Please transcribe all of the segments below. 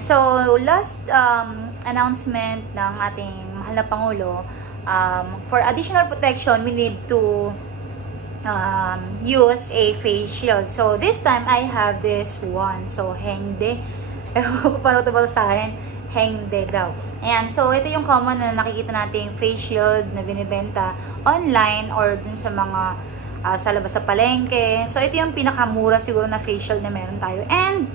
So, last announcement ng ating mahal na Pangulo, for additional protection, we need to use a face shield. So, this time, I have this one. So, Hengde. Paano ito ba sa akin? Hengde daw. Ayan. So, ito yung common na nakikita nating face shield na binibenta online or dun sa mga sa labas sa palengke. So, ito yung pinakamura siguro na face shield na meron tayo. And,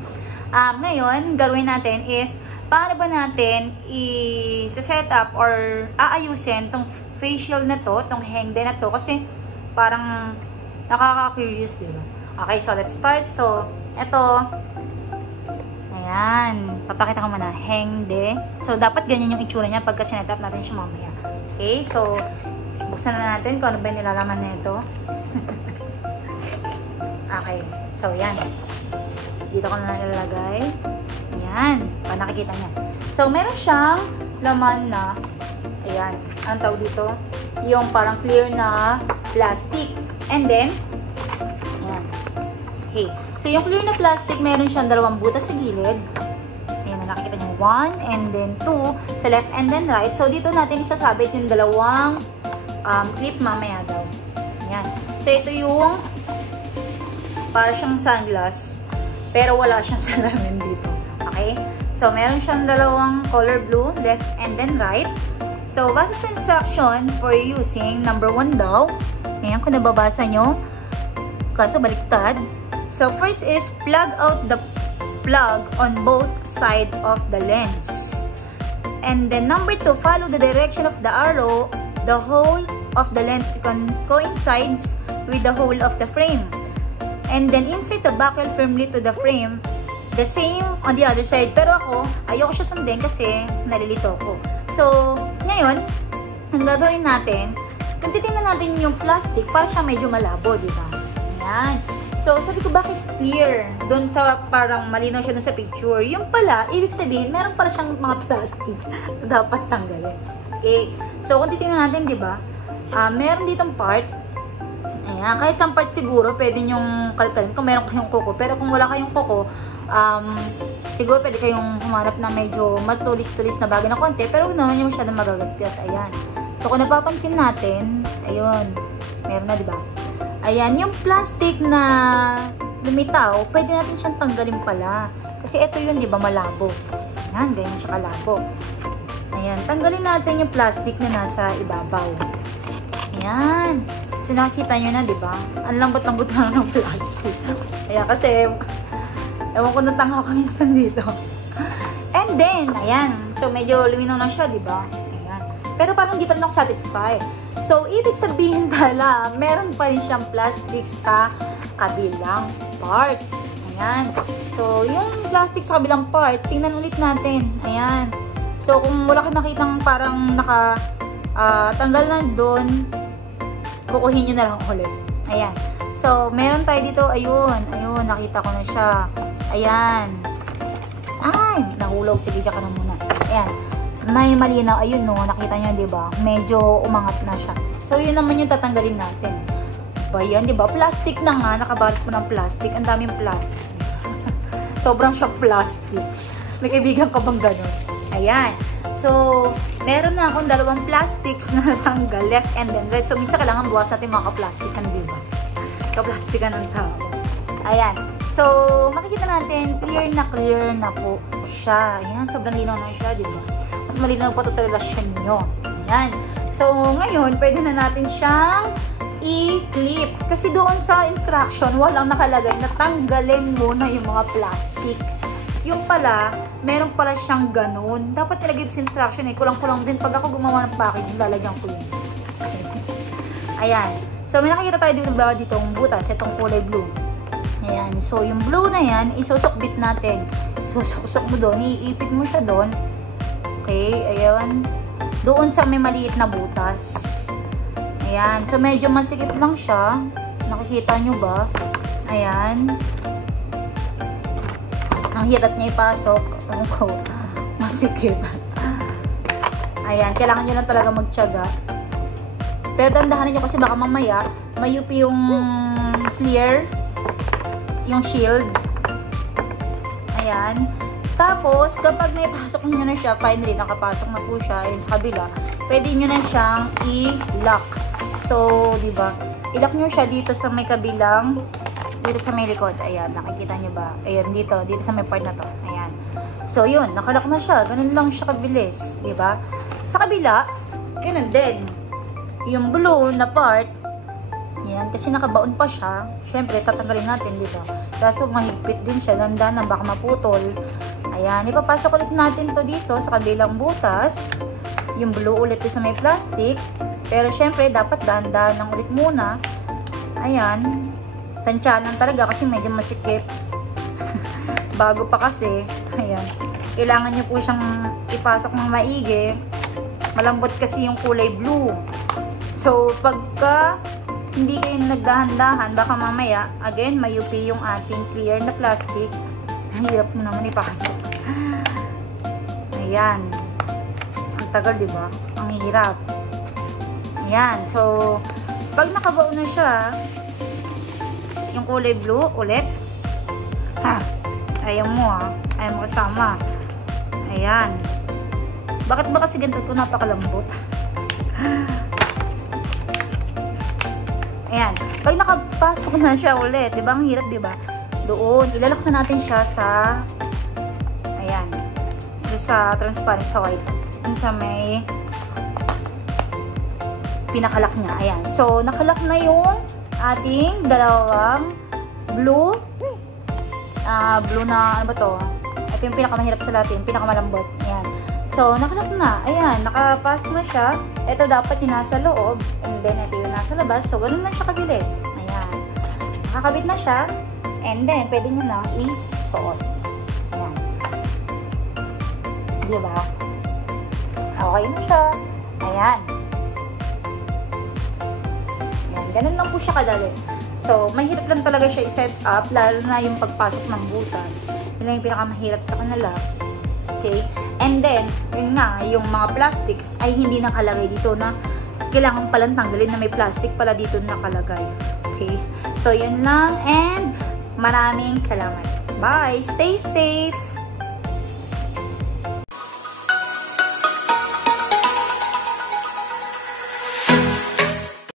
ngayon, gagawin natin is, paano ba natin i-set up or aayusin tong face shield na to, tong Hengde na to, kasi parang nakaka-curious, diba? Okay, so let's start. So, ito, ayan, papakita ko muna, Hengde. So, dapat ganyan yung itsura niya pagka sinet up natin siya mamaya. Okay, so, buksan na natin kung ano ba yung nilalaman na ito. Okay, so, yan. Dito ko na ilalagay. Ayan, para nakikita niya. So, meron siyang laman na, ayan, ang tawag dito, yung parang clear na plastic. And then, ayan. Okay. So, yung clear na plastic, meron siyang dalawang butas sa gilid. Ayan, nakikita niyo. 1, and then 2, sa left and then right. So, dito natin isasabit yung dalawang clip mamaya daw. Ayan. So, ito yung para siyang sunglass, pero wala siyang salamin dito. Okay? So, meron siyang dalawang color blue, left and then right. So, base sa instruction for using, number 1 daw. Ayan, kung nababasa nyo. Kaso, baliktad. So, first is, plug out the plug on both sides of the lens. And then, number 2, follow the direction of the arrow. The hole of the lens coincides with the hole of the frame. And then, insert the buckle firmly to the frame. The same on the other side. Pero ako, ayoko siya sundin kasi nalilito ko. So, ngayon, ang gagawin natin, kung titingnan natin yung plastic, para siya medyo malabo, di ba? Ayan. So, sabi ko, bakit clear? Doon sa parang malinaw siya doon sa picture. Yung pala, ibig sabihin, meron pala siyang mga plastic na dapat tanggalin. Okay? So, kung titingnan natin, di ba? Meron ditong part. Ayan. Kahit sa part siguro, pwede nyong kalkalin kung meron kayong kuko. Pero kung wala kayong kuko, siguro pwede kayong humanap na medyo matulis-tulis na bagay na konti, pero huwag naman yung masyadong magagasgas. Ayan. So, kung napapansin natin, ayun, meron na, diba? Ayan, yung plastic na lumitaw, pwede natin siyang tanggalin pala. Kasi ito yun, diba, malabo. Ayan, ganyan siya kalabo. Ayan, tanggalin natin yung plastic na nasa ibabaw. Ayan. So, nakikita nyo na, diba? Ang lambot-lambot lang ng plastic. Ayan, kasi ewan ko nang tanga ko minsan dito. And then, ayan. So, medyo luminaw na siya, diba? Ayan. Pero parang hindi pa rin ako satisfied. So, ibig sabihin pala, meron pa rin siyang plastic sa kabilang part. Ayan. So, yung plastic sa kabilang part, tingnan ulit natin. Ayan. So, kung wala kayo makitang parang tanggal na doon, kukuhin nyo na lang ulit. Ayan. So, meron tayo dito. Ayun. Ayun. Nakita ko na siya. Ayan. Ay, nahulog. Sige, dyan ka na muna. Ayan. May malinaw. Ayun, no. Nakita nyo, diba? Medyo umangat na siya. So, yun naman yung tatanggalin natin. Ba yan, diba? Plastic na nga. Nakabalas mo ng plastic. Ang daming plastic. Sobrang siya plastic. May kaibigan ka bang ganun? Ayan. So, meron na akong dalawang plastics na natanggal. Left and then right. So, minsan kailangan buwas natin mga kaplastikan, diba? Kaplastikan ng tao. Ayan. So, makikita natin, clear na po siya. Ayan, sobrang linaw na siya, diba? Mas malinaw pa to sa relasyon nyo. Ayan. So, ngayon, pwede na natin siyang i-clip. Kasi doon sa instruction, walang nakalagay na tanggalin muna yung mga plastic. Yung pala, meron pala siyang ganun. Dapat ilagay sa instruction eh. Kulang-kulang din. Pag ako gumawa ng packaging, lalagyan ko yun. Ayan. So, may nakikita tayo dito ng butas. Itong kulay blue. Ayan. So, yung blue na yan, isusukbit natin. Susuk mo doon. Iipit mo siya doon. Okay. Ayan. Doon sa may maliit na butas. Ayan. So, medyo masikip lang siya. Nakikita nyo ba? Ayan. Ang hirap niya ipasok. Masikip. Ayan. Kailangan nyo lang talaga magtiyaga. Pero dandahanin nyo kasi baka mamaya mayupi yung clear, yung shield. Ayan. Tapos, kapag naipasok nyo na siya, finally, nakapasok na po siya, ayun sa kabila, pwede nyo na siyang i-lock. So, di ba? I-lock nyo siya dito sa may kabilang, dito sa may likod. Ayan, nakikita nyo ba? Ayan, dito sa may part na to. Ayan. So, yun, nakalock na siya. Ganun lang siya kabilis, di ba? Sa kabila, ganun din. Yung blue na part, yan, kasi nakabaon pa siya. Syempre, tatanggalin natin dito. Kaso mahigpit din siya. Dandanan, baka maputol. Ayan, ipapasok ulit natin to dito sa kabilang butas. Yung blue ulit sa may plastic. Pero syempre, dapat dandanan ulit muna. Ayan. Tansyanan talaga kasi medyo masikip. Bago pa kasi. Ayan. Kailangan nyo po siyang ipasok ng maigi. Malambot kasi yung kulay blue. So, pagka hindi kayo nagdahan-dahan, baka mamaya, again, mayupi yung ating clear na plastic. Ang hirap mo naman ipasok. Ayan. Ang tagal, diba? Ang hirap. Ayan. So, pag nakabaon na siya, yung kulay blue, ulit. Ha! Ayaw mo, ha? Ayaw mo kasama. Ayan. Bakit ba kasi ganito ito napakalambot? Ayan. Pag nakapasok na siya ulit, di ba? Ang hirap, di ba? Doon, ilalak na natin siya sa ayan. Doon sa transparent, sa white. Doon sa may pinakalak niya. Ayan. So, nakalak na yung ating dalawang blue. Blue na, ano ba to? Ito yung pinakamahirap sa lahat, yung pinakamalambot. Ayan. So, nakalak na. Ayan, nakapasok na siya. Ito dapat yung nasa loob. And then, ito yung nasa labas. So, ganun lang siya kabilis. Ayan. Nakakabit na siya. And then, pwede nyo lang i-suot. Ayan. Diba? Okay na siya. Ayan. Ayan. Ganun lang po siya kadali. So, mahirap lang talaga siya i-set up. Lalo na yung pagpasok ng butas. Yun lang yung pinakamahirap sa kanila. Okay? And then, yun nga, yung mga plastic ay hindi nakalagay dito na kailangan palang tanggalin na may plastic pala dito nakalagay. Okay? So, yun lang. And, maraming salamat. Bye! Stay safe!